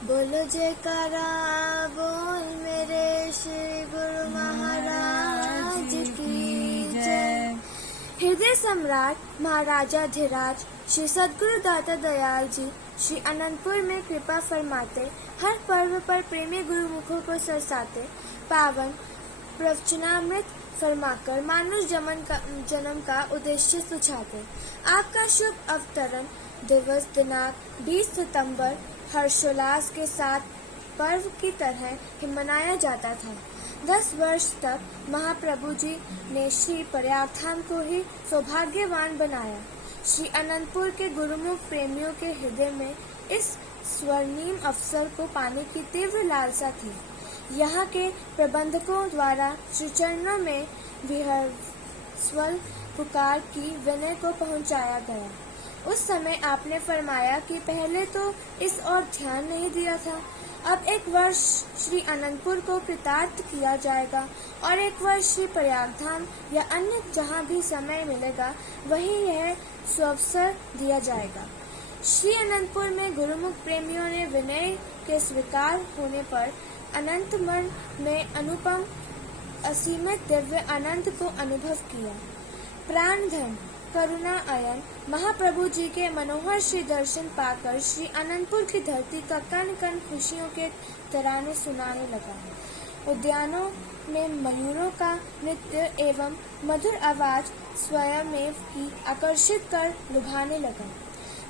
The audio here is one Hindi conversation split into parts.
बोलो जयकारा बोल मेरे श्री गुरु महाराज की जय। हृदय सम्राट महाराजा धीराज श्री सद्गुरु दाता दयाल जी श्री अनंतपुर में कृपा फरमाते, हर पर्व पर प्रेमी गुरुमुखों को सरसाते, पावन प्रवचनामृत फरमाकर मानुष जन्म का उद्देश्य सुझाते। आपका शुभ अवतरण दिवस दिनांक 20 सितंबर हर्षोल्लास के साथ पर्व की तरह ही मनाया जाता था। 10 वर्ष तक महाप्रभु जी ने श्री प्रयागधाम को ही सौभाग्यवान बनाया। श्री अनंतपुर के गुरुमुख प्रेमियों के हृदय में इस स्वर्णिम अवसर को पाने की तीव्र लालसा थी। यहाँ के प्रबंधकों द्वारा श्री चरणों में विहवल पुकार की विनय को पहुँचाया गया। उस समय आपने फरमाया कि पहले तो इस ओर ध्यान नहीं दिया था, अब एक वर्ष श्री अनंतपुर को कृतार्थ किया जाएगा और एक वर्ष श्री प्रयागधाम या अन्य जहाँ भी समय मिलेगा वहीं यह सुअवसर दिया जाएगा। श्री अनंतपुर में गुरुमुख प्रेमियों ने विनय के स्वीकार होने पर अनंत मन में अनुपम असीमित दिव्य आनंद को अनुभव किया। प्राण धन करुणा अयन महाप्रभु जी के मनोहर श्री दर्शन पाकर श्री अनंतपुर की धरती का कण कण खुशियों के तराने सुनाने लगा। उद्यानों में मयूरों का नृत्य एवं मधुर आवाज स्वयमेव ही आकर्षित कर लुभाने लगा।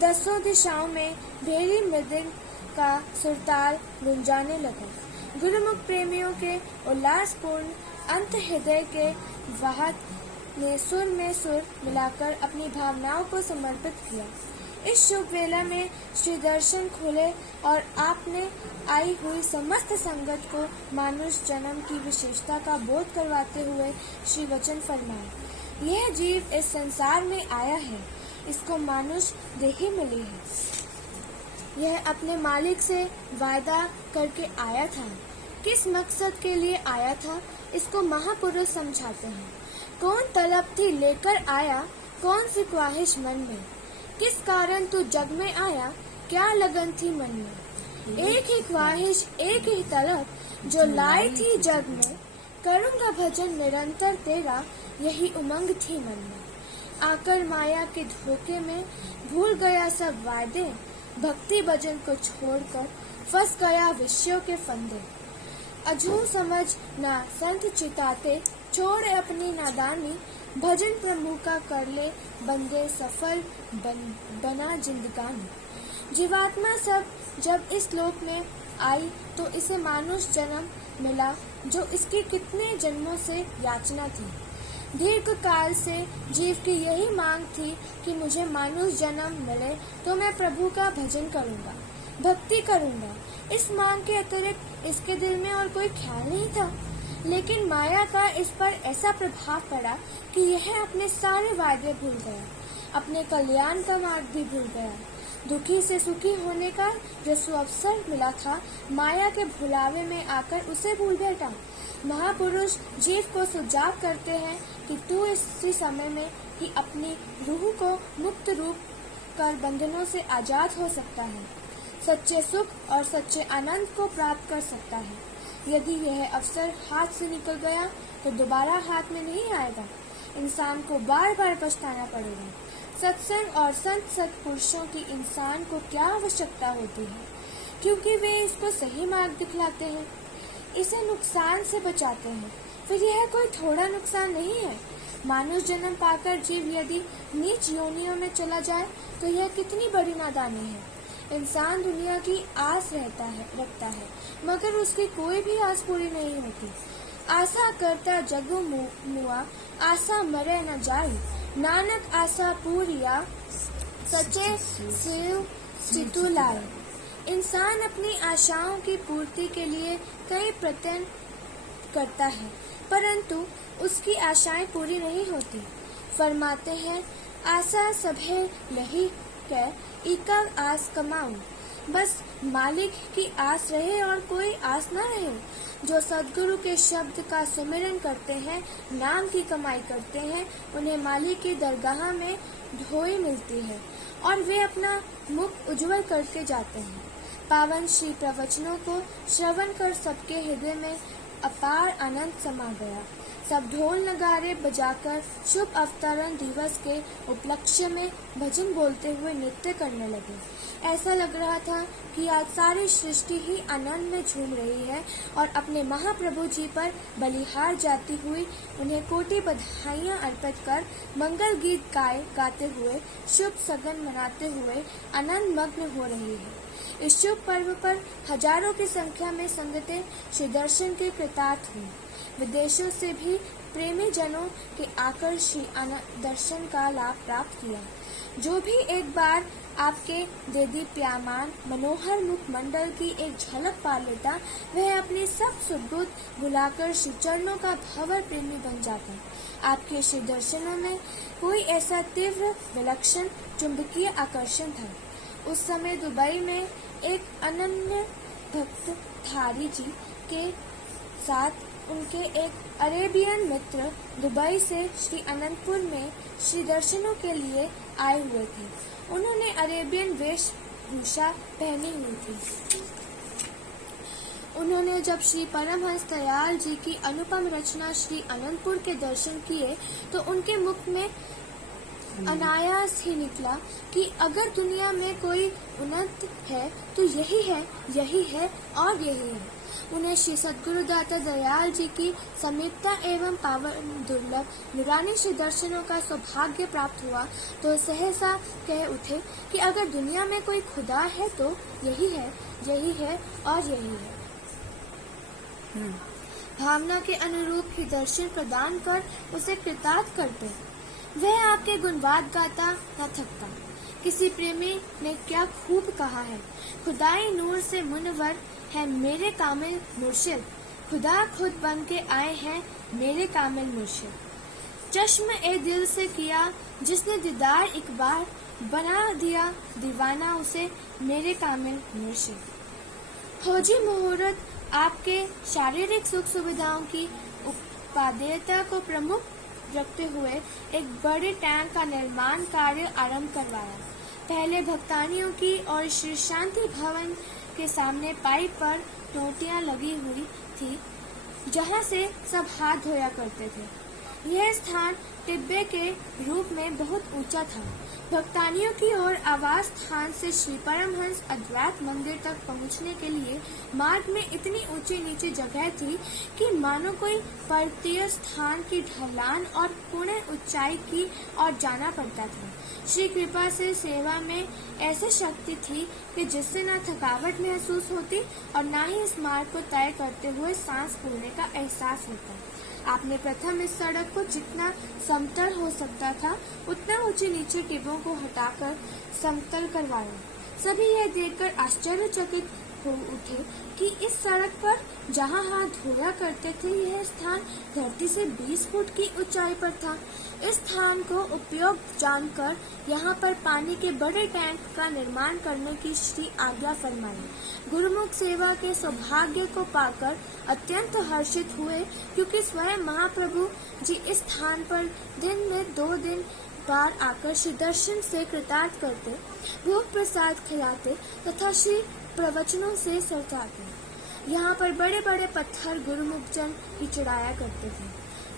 10 दिशाओं में भेरी मृदंग का सुरताल गुंजाने लगा। गुरुमुख प्रेमियों के उल्लासपूर्ण अंत हृदय के वाहक ने सुर में सुर मिलाकर अपनी भावनाओं को समर्पित किया। इस शुभ वेला में श्री दर्शन खुले और आपने आई हुई समस्त संगत को मानुष जन्म की विशेषता का बोध करवाते हुए श्री वचन फरमाए। यह जीव इस संसार में आया है, इसको मानुष देही मिली है। यह अपने मालिक से वायदा करके आया था। किस मकसद के लिए आया था, इसको महापुरुष समझाते हैं। कौन तलब थी लेकर आया, कौन सी ख्वाहिश मन में, किस कारण तू जग में आया, क्या लगन थी मन में। एक ही ख्वाहिश एक ही तलब जो लाई थी जग में, करूँगा भजन निरंतर तेरा, यही उमंग थी मन में। आकर माया के धोखे में भूल गया सब वायदे, भक्ति भजन को छोड़कर फंस गया विषयों के फंदे। अजू समझ ना संत चिताते, छोड़ अपनी नादानी, भजन प्रभु का कर ले बंदे सफल बना जिंदगानी। जीवात्मा सब जब इस लोक में आई तो इसे मानुष जन्म मिला, जो इसकी कितने जन्मों से याचना थी। दीर्घ काल से जीव की यही मांग थी कि मुझे मानुष जन्म मिले तो मैं प्रभु का भजन करूंगा, भक्ति करूंगा। इस मांग के अतिरिक्त इसके दिल में और कोई ख्याल नहीं था। लेकिन माया का इस पर ऐसा प्रभाव पड़ा कि यह अपने सारे वादे भूल गया, अपने कल्याण का मार्ग भी भूल गया। दुखी से सुखी होने का जो सुअवसर मिला था, माया के भुलावे में आकर उसे भूल बैठा। महापुरुष जीव को सुझाव करते हैं कि तू इसी समय में ही अपनी रूह को मुक्त रूप कर बंधनों से आजाद हो सकता है, सच्चे सुख और सच्चे आनंद को प्राप्त कर सकता है। यदि यह अवसर हाथ से निकल गया तो दोबारा हाथ में नहीं आएगा। इंसान को बार बार पछताना पड़ेगा। सत्संग और संत सत्पुरुषों की इंसान को क्या आवश्यकता होती है, क्योंकि वे इसको सही मार्ग दिखलाते हैं, इसे नुकसान से बचाते हैं। फिर यह कोई थोड़ा नुकसान नहीं है। मानुष जन्म पाकर जीव यदि नीच योनियों में चला जाए तो यह कितनी बड़ी नादानी है। इंसान दुनिया की आस रखता है, मगर उसकी कोई भी आस पूरी नहीं होती। आशा करता जगु मुआ, आशा मरे न जाई, नानक आशा पूरिया, सच्चे शिव चितु लाए। इंसान अपनी आशाओं की पूर्ति के लिए कई प्रयत्न करता है, परंतु उसकी आशाएं पूरी नहीं होती। फरमाते हैं, आशा सभे लही कै इका आस कमाऊं। बस मालिक की आस रहे और कोई आस न रहे। जो सद्गुरु के शब्द का सुमिरन करते हैं, नाम की कमाई करते हैं, उन्हें मालिक की दरगाह में धोई मिलती है और वे अपना मुख उज्जवल करके जाते हैं। पावन श्री प्रवचनों को श्रवण कर सबके हृदय में अपार आनंद समा गया। सब ढोल नगारे बजाकर शुभ अवतरण दिवस के उपलक्ष्य में भजन बोलते हुए नृत्य करने लगे। ऐसा लग रहा था कि आज सारी सृष्टि ही आनंद में झूम रही है और अपने महाप्रभु जी पर बलिहार जाती हुई उन्हें कोटि बधाइयां अर्पित कर मंगल गीत गाते हुए शुभ सगन मनाते हुए आनंद मग्न हो रही है। इस शुभ पर्व पर हजारों की संख्या में संगतें श्री दर्शन के कृतार्थ हुई। विदेशों से भी प्रेमी जनों के आकर श्री दर्शन का लाभ प्राप्त किया। जो भी एक बार आपके देदीप्यमान मनोहर मुख मंडल की एक झलक पा लेता, वह अपने सब सुख दुख भुलाकर श्री चरणों का भंवर प्रेमी बन जाता। आपके श्री दर्शनों में कोई ऐसा तीव्र विलक्षण चुंबकीय आकर्षण था। उस समय दुबई में एक अनन्य भक्त थारी जी के साथ उनके एक अरेबियन मित्र दुबई से श्री अनंतपुर में श्री दर्शनों के लिए आए हुए थे। उन्होंने अरेबियन वेशभूषा पहनी हुई थी। उन्होंने जब श्री परमहंस दयाल जी की अनुपम रचना श्री अनंतपुर के दर्शन किए तो उनके मुख में अनायास ही निकला कि अगर दुनिया में कोई उन्नत है तो यही है और यही है। उन्हें श्री सद्गुरुदाता दयाल जी की समीपता एवं पावन दुर्लभ नूरानी श्री दर्शनों का सौभाग्य प्राप्त हुआ तो सहसा कह उठे कि अगर दुनिया में कोई खुदा है तो यही है और यही है। भावना के अनुरूप ही दर्शन प्रदान कर उसे कृतार्थ करते। वह आपके गुणवाद गाता न थकता। किसी प्रेमी ने क्या खूब कहा है, खुदाई नूर से मुनवर है मेरे कामिल मुर्शिद, खुदा खुद बन के आए हैं मेरे कामिल मुर्शिद। चश्म ए दिल से किया जिसने दीदार एक बार, बना दिया दीवाना उसे मेरे कामिल मुर्शिद। खोजी मुहूर्त आपके शारीरिक सुख सुविधाओं की उपादेयता को प्रमुख रखते हुए एक बड़े टैंक का निर्माण कार्य आरंभ करवाया। पहले भक्तानियों की और श्री शांति भवन के सामने पाइप पर टोटियां लगी हुई थी जहां से सब हाथ धोया करते थे। यह स्थान टिब्बे के रूप में बहुत ऊंचा था। भक्तानियों की ओर आवास स्थान से श्री परमहंस अद्वैत मंदिर तक पहुंचने के लिए मार्ग में इतनी ऊंची नीचे जगह थी कि मानो कोई पर्वतीय स्थान की ढलान और पुणे ऊंचाई की ओर जाना पड़ता था। श्री कृपा से सेवा में ऐसी शक्ति थी कि जिससे न थकावट महसूस होती और न ही इस मार्ग को तय करते हुए सांस फूलने का एहसास होता। आपने प्रथम इस सड़क को जितना समतल हो सकता था उतना ऊंचे नीचे टिब्बों को हटाकर समतल करवाया। सभी यह देखकर आश्चर्यचकित हो उठे कि इस सड़क पर जहां हाथ धोया करते थे यह स्थान धरती से 20 फुट की ऊंचाई पर था। इस स्थान को उपयोग जानकर यहाँ पर पानी के बड़े टैंक का निर्माण करने की श्री आज्ञा फरमाई। गुरुमुख सेवा के सौभाग्य को पाकर अत्यंत हर्षित हुए क्योंकि स्वयं महाप्रभु जी इस स्थान पर दिन में 2 दिन बार आकर श्री दर्शन से कृतार्थ करते, भोग प्रसाद खिलाते तथा श्री प्रवचनों से सरकाते। यहाँ पर बड़े बड़े पत्थर गुरुमुख जन ही चढ़ाया करते थे।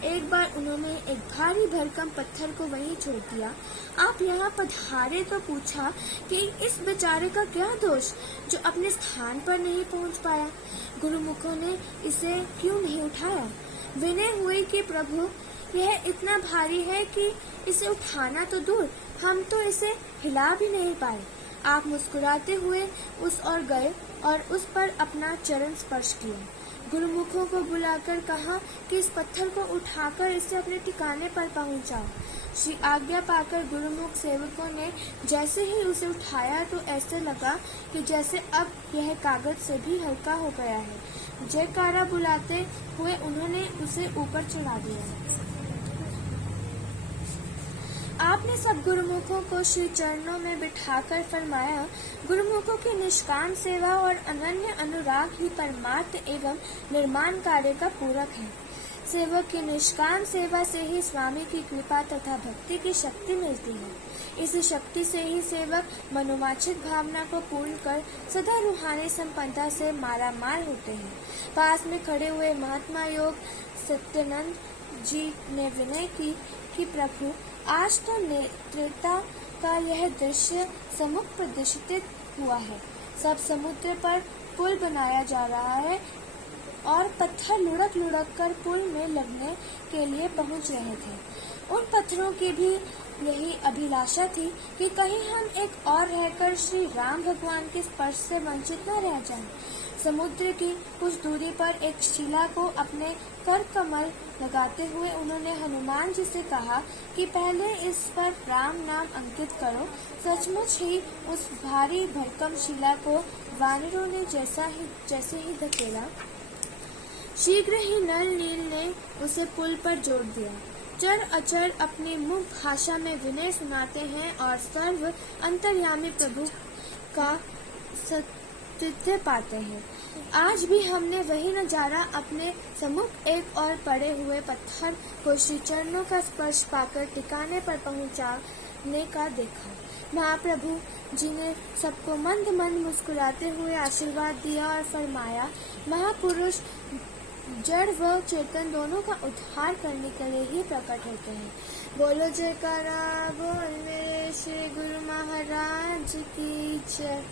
एक बार उन्होंने एक भारी भरकम पत्थर को वहीं छोड़ दिया। आप यहाँ पधारे तो पूछा कि इस बेचारे का क्या दोष जो अपने स्थान पर नहीं पहुँच पाया। गुरुमुखों ने इसे क्यों नहीं उठाया। विनय हुई कि प्रभु यह इतना भारी है कि इसे उठाना तो दूर, हम तो इसे हिला भी नहीं पाए। आप मुस्कुराते हुए उस ओर गए और उस पर अपना चरण स्पर्श किया। गुरुमुखों को बुलाकर कहा कि इस पत्थर को उठाकर इसे अपने ठिकाने पर पहुंचाओ। श्री आज्ञा पाकर गुरुमुख सेवकों ने जैसे ही उसे उठाया तो ऐसे लगा कि जैसे अब यह कागज से भी हल्का हो गया है। जयकारा बुलाते हुए उन्होंने उसे ऊपर चढ़ा दिया। आपने सब गुरुमुखों को श्री चरणों में बिठाकर फरमाया, गुरुमुखों की निष्काम सेवा और अनन्य अनुराग ही परमार्थ एवं निर्माण कार्य का पूरक है। सेवक की निष्काम सेवा से ही स्वामी की कृपा तथा भक्ति की शक्ति मिलती है। इस शक्ति से ही सेवक मनोवांछित भावना को पूर्ण कर सदा रूहानी संपन्नता से मालामाल होते हैं। पास में खड़े हुए महात्मा योग सत्यानंद जी ने विनय की कि प्रभु, आज तो त्रेता का यह दृश्य सम्मुख प्रदर्शित हुआ है। सब समुद्र पर पुल बनाया जा रहा है और पत्थर लुढ़क लुढ़क कर पुल में लगने के लिए पहुंच रहे थे। उन पत्थरों की भी यही अभिलाषा थी कि कहीं हम एक और रहकर श्री राम भगवान के स्पर्श से वंचित न रह जाएं। समुद्र की कुछ दूरी पर एक शिला को अपने कर कमल लगाते हुए उन्होंने हनुमान जी से कहा कि पहले इस पर राम नाम अंकित करो। सचमुच ही उस भारी भरकम शिला को वानरों ने जैसे ही धकेला, शीघ्र ही नल नील ने उसे पुल पर जोड़ दिया। चर अचर अपनी मुख भाषा में विनय सुनाते हैं और सर्व अंतर्यामी प्रभु का सानिध्य पाते हैं। आज भी हमने वही नजारा अपने सम्मुख एक और पड़े हुए पत्थर को श्री चरणों का स्पर्श पाकर ठिकाने पर पहुंचाने का देखा। महाप्रभु जी ने सबको मंद मंद मुस्कुराते हुए आशीर्वाद दिया और फरमाया, महापुरुष जड़ व चेतन दोनों का उद्धार करने के लिए ही प्रकट होते हैं। बोलो जयकारा बोल मेरे श्री गुरु महाराज की जय।